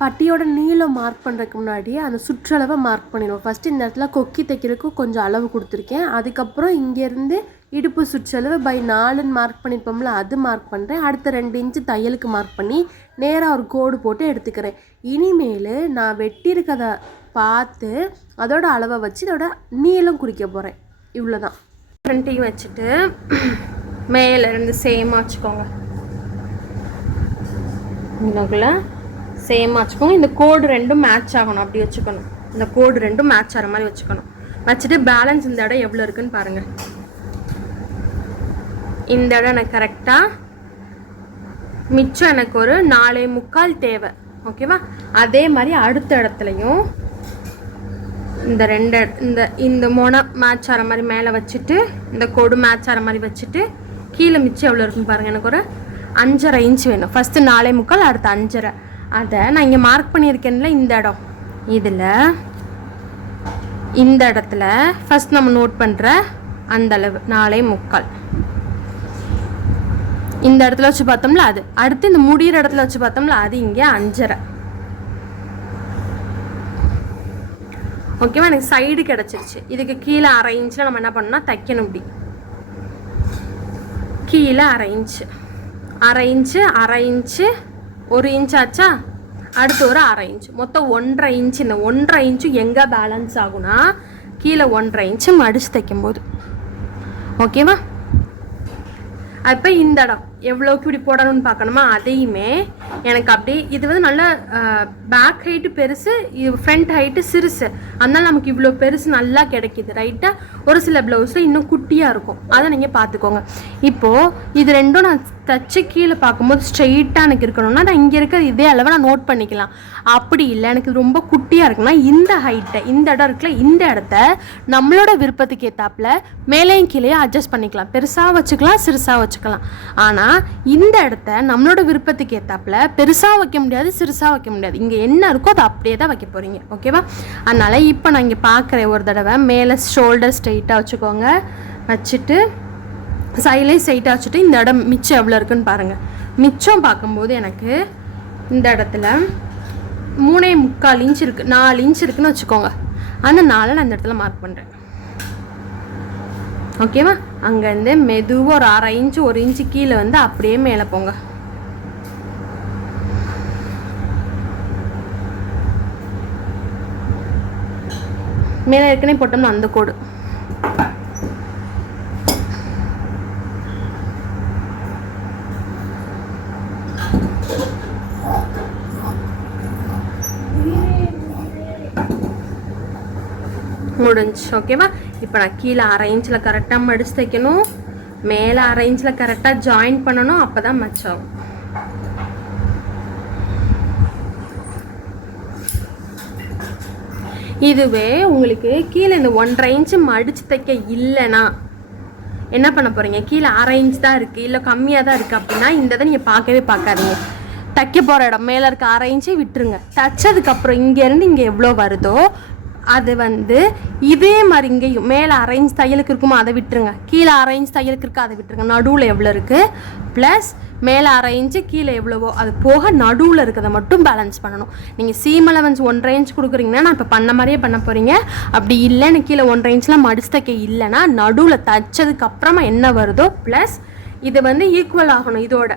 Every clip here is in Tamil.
பட்டியோட நீளம் மார்க் பண்ணுறதுக்கு முன்னாடி அந்த சுற்றளவை மார்க் பண்ணிடுவோம். ஃபஸ்ட்டு இந்த இடத்துல கொக்கி தைக்கிறதுக்கு கொஞ்சம் அளவு கொடுத்துருக்கேன். அதுக்கப்புறம் இங்கேருந்து இடுப்பு சுற்றளவு பை நாலுன்னு மார்க் பண்ணியிருப்போம்ல அது மார்க் பண்ணுறேன் அடுத்த ரெண்டு இன்ச்சு தையலுக்கு மார்க் பண்ணி நேராக ஒரு கோடு போட்டு எடுத்துக்கிறேன். இனிமேல் நான் வெட்டியிருக்கதை பார்த்து அதோட அளவை வச்சு இதோட நீளம் குறிக்க போகிறேன் இவ்வளோ தான் ஃப்ரண்ட்டையும் வச்சுட்டு மேலே இருந்து சேமாக வச்சுக்கோங்க. இங்கனக்குள்ள சேமாக வச்சுக்கோங்க. இந்த கோடு ரெண்டும் மேட்ச் ஆகணும். அப்படி வச்சுக்கணும். இந்த கோடு ரெண்டும் மேட்ச் ஆகிற மாதிரி வச்சுக்கணும். வச்சுட்டு பேலன்ஸ் இந்த இடம் எவ்வளோ இருக்குன்னு பாருங்கள் இந்த இடம் எனக்கு கரெக்டாக மிச்சம் எனக்கு ஒரு நாலே முக்கால் தேவை. ஓகேவா அதே மாதிரி அடுத்த இடத்துலையும் இந்த ரெண்டு இந்த இந்த மொனை மேட்ச் ஆகிற மாதிரி மேலே வச்சுட்டு இந்த கோடு மேட்ச் ஆகிற மாதிரி வச்சுட்டு கீழே மிச்சம் எவ்வளோ இருக்குன்னு பாருங்கள் எனக்கு ஒரு அஞ்சரை இன்ச் வேணும். ஃபஸ்ட்டு நாலே முக்கால் அடுத்து அஞ்சரை. அதை நான் இங்கே மார்க் பண்ணியிருக்கேன்ல இந்த இடம். இதில் இந்த இடத்துல ஃபஸ்ட் நம்ம நோட் பண்ணுற அந்த அளவு நாலே முக்கால். இந்த இடத்துல வச்சு பார்த்தோம்ல அது. அடுத்து இந்த முடிகிற இடத்துல வச்சு பார்த்தோம்ல அது இங்கே அஞ்சரை. ஓகேவா எனக்கு சைடு கிடச்சிருச்சு. இதுக்கு கீழே அரை இன்ச்சில் நம்ம என்ன பண்ணோம்னா தைக்கணும் இப்படி. கீழே அரை இன்ச்சு அரை இன்ச்சு அரை இன்ச்சு ஒரு இன்ச் ஆச்சா? அடுத்து ஒரு அரை இன்ச் மொத்தம் ஒன்றரை இன்ச் இந்த ஒன்றரை இன்ச்சு எங்கே பேலன்ஸ் ஆகுனா கீழே ஒன்றரை இன்ச்சு மடிச்சு தைக்கும்போது. ஓகேவா அப்போ இந்த இடம் எவ்வளோக்கு இப்படி போடணும்னு பார்க்கணுமா? அதையுமே எனக்கு அப்படியே இது வந்து நல்ல பேக் ஹைட்டு பெருசு இது ஃப்ரண்ட் ஹைட்டு சிறுசு. அதனால நமக்கு இவ்வளோ பெருசு நல்லா கிடைக்கிது ரைட்டாக ஒரு சில ப்ளவுஸில் இன்னும் குட்டியாக இருக்கும். அதை நீங்கள் பார்த்துக்கோங்க. இப்போது இது ரெண்டும் நான் தச்சு கீழே பார்க்கும்போது ஸ்ட்ரெயிட்டாக எனக்கு இருக்கணும்னா நான் இங்கே இருக்க இதே அளவை நான் நோட் பண்ணிக்கலாம். அப்படி இல்லை. எனக்கு இது ரொம்ப குட்டியாக இருக்குன்னா இந்த ஹைட்டை இந்த இடம் இருக்குல்ல இந்த இடத்த நம்மளோட விருப்பத்துக்கு ஏற்றாப்புல மேலேயும் கீழே அட்ஜஸ்ட் பண்ணிக்கலாம். பெருசாக வச்சுக்கலாம் சிறுசாக வச்சுக்கலாம். ஆனால் இந்த இடத்த நம்மளோட விருப்பத்துக்கு ஏற்றாப்புல பெருசாக வைக்க முடியாது சிறுசாக வைக்க முடியாது. இங்கே என்ன இருக்கோ அதை அப்படியே தான் வைக்க போகிறீங்க ஓகேவா அதனால் இப்போ நான் இங்கே பார்க்குறேன் ஒரு தடவை. மேலே ஷோல்டர் ஸ்ட்ரெயிட்டாக வச்சுக்கோங்க. வச்சுட்டு சைலேஜ் ஸ்ட்ரைட்டாக வச்சுட்டு இந்த இடம் மிச்சம் எவ்வளோ இருக்குன்னு பாருங்கள் மிச்சம் பார்க்கும்போது எனக்கு இந்த இடத்துல மூணே முக்கால் இன்ச் இருக்குது நாலு இன்ச் இருக்குன்னு வச்சுக்கோங்க. அந்த நாளை நான் இந்த இடத்துல மார்க் பண்ணுறேன் ஓகேவா அங்கேருந்து மெதுவாக ஒரு அரை இன்ச்சு ஒரு இன்ச்சு கீழே வந்து அப்படியே மேலே போங்க. மேலே ஏற்கனவே போட்டோம்னா அந்த கோடு. முடிஞ்சு ஓகேவா இப்போ நான் கீழே அரை கரெக்டாக மடிச்சு தைக்கணும். மேலே அரைஞ்சில் கரெக்டாக ஜாயின் பண்ணணும். அப்போ தான் மச்சாகும் இதுவே உங்களுக்கு கீழே இந்த ஒன்றரை இன்ச்சு மடிச்சு தைக்க இல்லைன்னா என்ன பண்ண போகிறீங்க கீழே அரை இன்ச் தான் இருக்குது இல்லை கம்மியாக தான் இருக்குது அப்படின்னா இந்த இதை நீங்கள் பார்க்கவே பார்க்காதீங்க. தைக்க போகிற இடம் மேலே இருக்க அரை இன்ச்சை விட்டுருங்க. தைச்சதுக்கப்புறம் இங்கேருந்து இங்கே எவ்வளோ வருதோ அது வந்து இதே மாதிரி இங்கேயும் மேலே அரேஞ்ச் தையலுக்கு இருக்குமோ அதை விட்டுருங்க. கீழே அரேஞ்ச் தையலுக்கு இருக்கா அதை விட்டுருங்க. நடுவில் எவ்வளோ இருக்குது ப்ளஸ் மேலே அரைஞ்சு கீழே எவ்வளவோ அது போக நடுவில் இருக்கிறத மட்டும் பேலன்ஸ் பண்ணணும். நீங்கள் சீம் அலவன்ஸ் ஒன்றரை இன்ச் கொடுக்குறீங்கன்னா நான் இப்போ பண்ண மாதிரியே பண்ண போகிறீங்க அப்படி இல்லைன்னு கீழே ஒன்றரை இன்ச்லாம் மடிச்சு தைக்க இல்லைன்னா நடுவில் தைச்சதுக்கப்புறமா என்ன வருதோ ப்ளஸ் இது வந்து ஈக்குவல் ஆகணும் இதோட.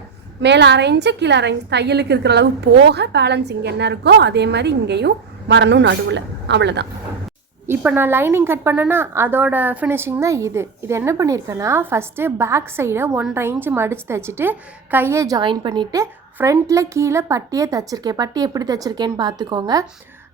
மேலே அரைஞ்சு கீழே அரைஞ்சு தையலுக்கு இருக்கிற அளவு போக பேலன்ஸ் இங்கே என்ன இருக்கோ அதே மாதிரி இங்கேயும் வரணும் நடுவில். அவ்வளோதான் இப்போ நான் லைனிங் கட் பண்ணேன்னா அதோட ஃபினிஷிங் தான் இது. இது என்ன பண்ணியிருக்கேன்னா ஃபஸ்ட்டு பேக் சைடை ஒன்றரை இன்ச்சு மடித்து தைச்சிட்டு கையை ஜாயின் பண்ணிவிட்டு ஃப்ரண்ட்டில் கீழே பட்டியே தைச்சிருக்கேன். பட்டி எப்படி தைச்சிருக்கேன்னு பார்த்துக்கோங்க.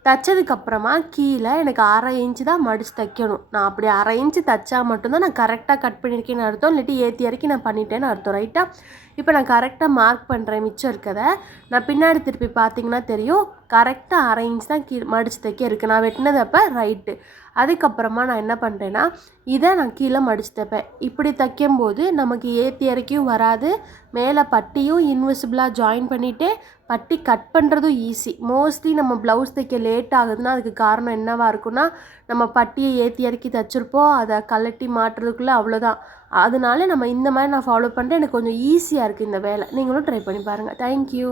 தைச்சதுக்கப்புறமா கீழே எனக்கு அரை இன்ச்சு தான் மடித்து தைக்கணும். நான் அப்படி அரை இன்ச்சு தைச்சா மட்டும்தான் நான் கரெக்டாக கட் பண்ணியிருக்கேன்னு அர்த்தம். இல்லாட்டி ஏற்றி இறக்கி நான் பண்ணிட்டேன்னு அர்த்தம் ரைட்டாக இப்போ நான் கரெக்டாக மார்க் பண்ணுறேன் மிச்சம் இருக்கதை. நான் பின்னாடி திருப்பி பார்த்தீங்கன்னா தெரியும். கரெக்டாக அரை இன்ச் தான் கீழே மடித்து தைக்க இருக்குது நான் வெட்டினது அப்போ ரைட்டு அதுக்கப்புறமா நான் என்ன பண்ணுறேன்னா இதை நான் கீழே மடித்து தைப்பேன். இப்படி தைக்கும்போது நமக்கு ஏற்றி இறக்கியும் வராது. மேலே பட்டியும் இன்விசிபிளாக ஜாயின் பண்ணிவிட்டு பட்டி கட் பண்ணுறதும் ஈஸி மோஸ்ட்லி நம்ம ப்ளவுஸ் தைக்க லேட் ஆகுதுன்னா அதுக்கு காரணம் என்னவாக இருக்குன்னா நம்ம பட்டியை ஏற்றி இறக்கி தைச்சிருப்போம். அதை கலட்டி மாட்டுறதுக்குள்ளே அவ்வளோதான். அதனால நம்ம இந்த மாதிரி நான் ஃபாலோ பண்ணுறேன் எனக்கு கொஞ்சம் ஈஸியாக இருக்குது இந்த வேலை. நீங்களும் ட்ரை பண்ணி பாருங்கள் தேங்க்யூ